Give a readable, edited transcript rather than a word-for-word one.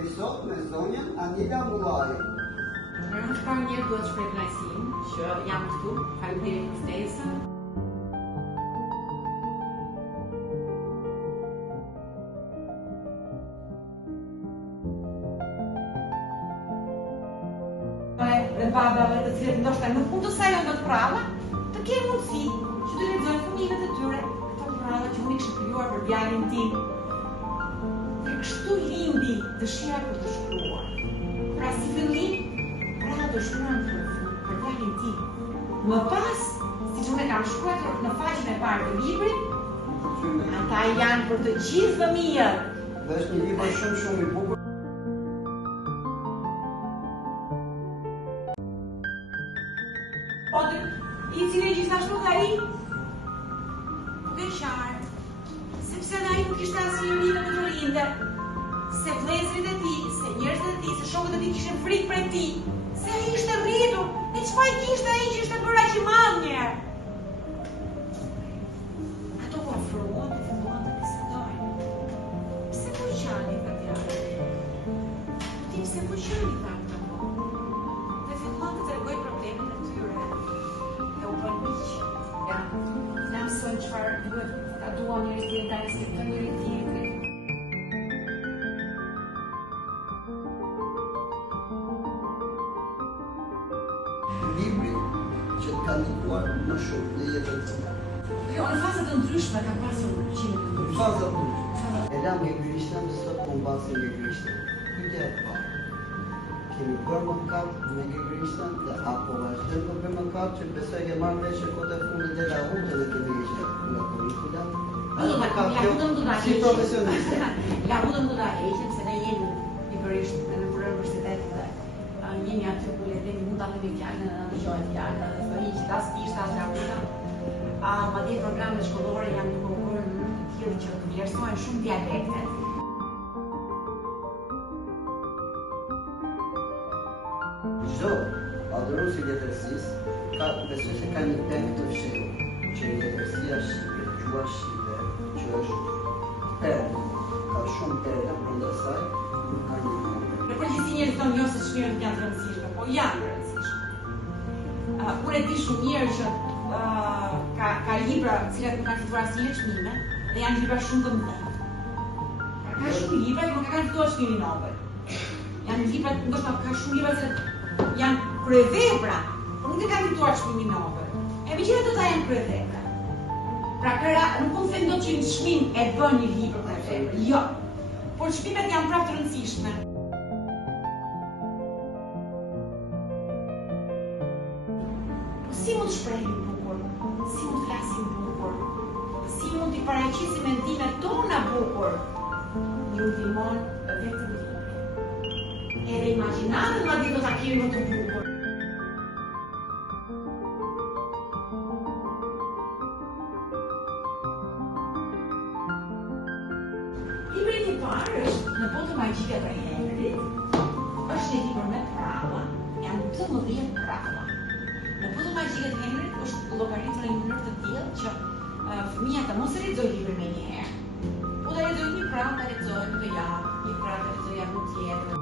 jemi sot me zonjën Anila Mullari. Në shpar njerë duhet shprej knajsin që jam këtu, faleminderit për ftesën. Dhe babave të cilët ndoshta nuk mund të sajnë të prava, të kenë mundësi që të lexojnë fëmijëve të tyre këto prava që unë kisha krijuar për djalin tim. Dhe kështu lindi dëshira për të shkruar. Pra si fillim, pra do shkruan për djalin tim. Më pas, siç unë kam shkruar në faqen e parë të librit, ata janë për të gjithë fëmijët. Dhe është një libër shumë i bukur. I cili gjithashtu dhe ai nuk e qartë, sepse dhe ai nuk ishte asnjë rime të rinde, se vëllezërit e tij, se njerëzit e tij, se shokët e tij kishin frikë prej tij, se ai ishte rritur, e çfarë kishte ai që ishte bërë aq i madh një herë? Ato po ofruan të filluan të bisedojnë. Pse po qani këta djalë? Ti pse po qani këta? Dhe filluan të tregojnë problemet e tyre. Na mësojnë çfarë duhet ta duan njëri tjetrin, ta respektojnë njëri tjetrin. Libri që të ka ndikuar më shumë në jetën time. Jo, në faza të ndryshme ka pasur qime të ndryshme. Faza të ndryshme. E lam një Krishtin, sot po mbasin një Krishtin. Pyetja e parë. Kemi bërë mëkat me një Krishtin dhe apo vazhdojmë të bëjmë mëkat që besoj ke marrë vesh kohët e fundit dhe la hutë dhe kemi ishte nga kurikula. La hutëm do ta si profesioniste. La hutëm do ta heqim se ne jemi pikërisht në universitet dhe jemi aty ku le të mund ta kemi fjalën dhe dëgjojmë fjalën dhe të hiq as pista as la hutëm. Madje programet shkollore janë duke u bërë në mënyrë të tillë që të vlerësojnë shumë dialektet. Çdo adhurues i letërsisë besoj se ka një pemë të fshehur, që letërsia shqipe, gjuha shqipe, që është perlë, ka shumë perla brenda saj, nuk ka një numër. Në përgjithësi njerëzit thonë jo se shkrimet janë të rëndësishme, po janë të rëndësishme. Unë e di shumë mirë që ka libra të cilat nuk kanë fituar asnjë çmime dhe janë libra shumë të mëdhenj. Ka shumë libra që nuk kanë fituar çmimin Nobel. Janë libra, ndoshta ka shumë libra që janë kryevepra, por nuk e kanë fituar çmimin Nobel. E megjithatë ata janë kryevepra. Pra nuk mund të them dot që një çmim e bën një libër kryevepër. Jo. Por çmimet janë prapë të rëndësishme. Si mund të shprehim bukur, si mund të flasim bukur, si mund t'i paraqisim mendimet tona bukur, një udhimon vetëm libri. Edhe imagjinatën madje do ta kemi më të bukur. Libri i parë është Në botën magjike të Henrit, është një libër me prava, janë 12 prava. Në botën magjike të Henrit është llogaritur në një mënyrë të tillë që fëmia të mos e lexojë librin me një herë. Po ta lexojë një prapë, ta lexojë një javë, një prapë, ta lexojë javën tjetër.